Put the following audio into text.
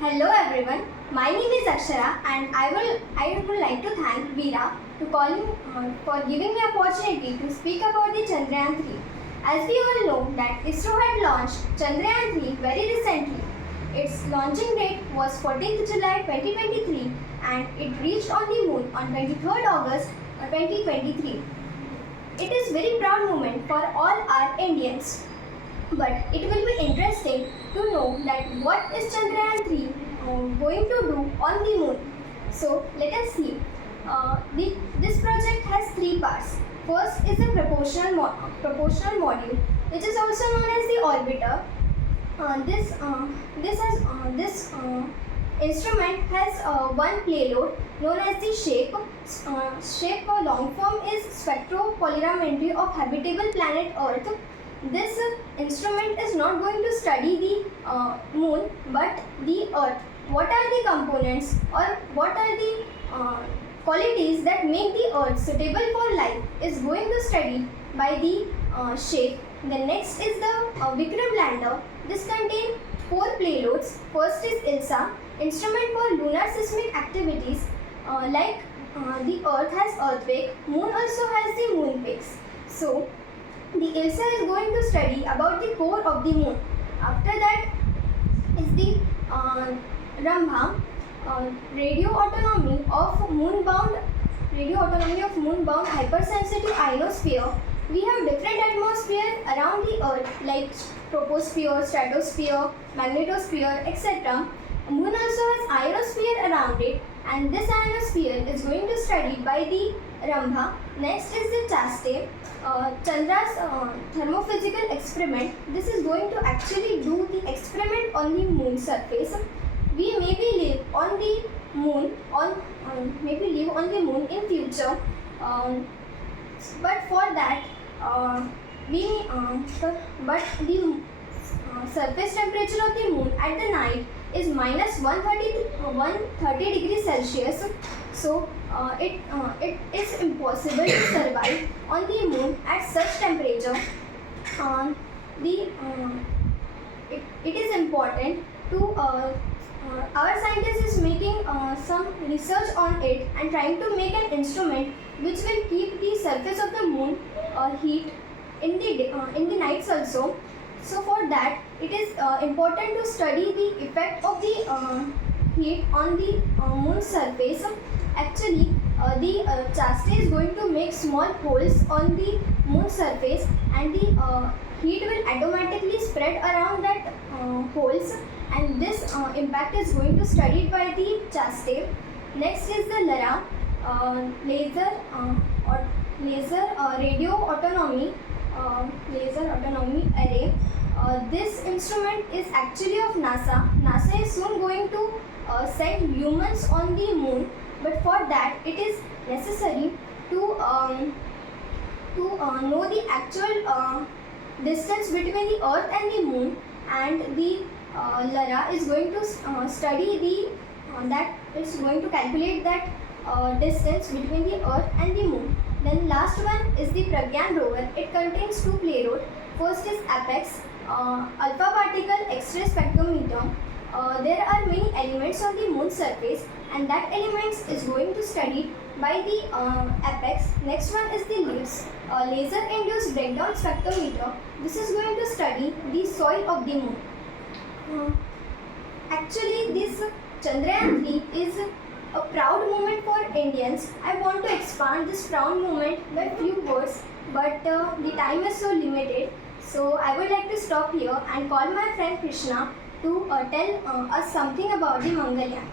Hello everyone, my name is Akshara and I would like to thank Veera for giving me opportunity to speak about the Chandrayaan 3. As we all know that ISRO had launched Chandrayaan 3 very recently. Its launching date was 14th July 2023 and it reached on the moon on 23rd August 2023. It is very proud moment for all our Indians. But it will be interesting to know that what is Chandrayaan 3 going to do on the moon. So let us see. This project has three parts. First is the proportional module, which is also known as the orbiter. This instrument has one payload known as the SHAPE. SHAPE long form is Spectropolarimetry of Habitable Planet Earth. This instrument is not going to study the moon but the earth. What are the components or what are the qualities that make the earth suitable for life is going to study by the SHAPE. The next is the Vikram lander. This contains four payloads. First is ILSA, instrument for lunar seismic activities. The earth has earthquake, moon also has the moonquakes. So the ILSA is going to study about the core of the moon. After that is the Rambha, radio autonomy of moon-bound hypersensitive ionosphere. We have different atmospheres around the earth like troposphere, stratosphere, magnetosphere, etc. Moon also has ionosphere around it and this ionosphere is going to study by the Rambha. Next is the Chaste, Chandra's thermophysical experiment. This is going to actually do the experiment on the moon surface. We maybe live on the moon in future, but for that the surface temperature of the moon at the night is minus 130 degrees Celsius. So it is impossible to survive on the moon at such temperature. It is important to our scientist is making some research on it and trying to make an instrument which will keep the surface of the moon heat in the nights also. So for that it is important to study the effect of the heat on the moon surface. Actually the Chaste is going to make small holes on the moon surface and the heat will automatically spread around that holes, and this impact is going to studied by the Chaste. Next is the LARA, laser radio autonomy array. This instrument is actually of NASA. NASA is soon going to send humans on the moon, but for that it is necessary to know the actual distance between the earth and the moon, and the LARA is going to study that it's going to calculate that distance between the earth and the moon. Then last one is the Pragyan rover. It contains two payloads. First is APEX, alpha particle X-ray spectrometer. There are many elements on the moon surface and that elements is going to study by the APEX. Next one is the LIBS, laser induced breakdown spectrometer. This is going to study the soil of the moon. Actually this Chandrayaan 3 is a proud moment for Indians. I want to expand this proud moment by few words, but the time is so limited. So I would like to stop here and call my friend Krishna to tell us something about the Mangalyaan.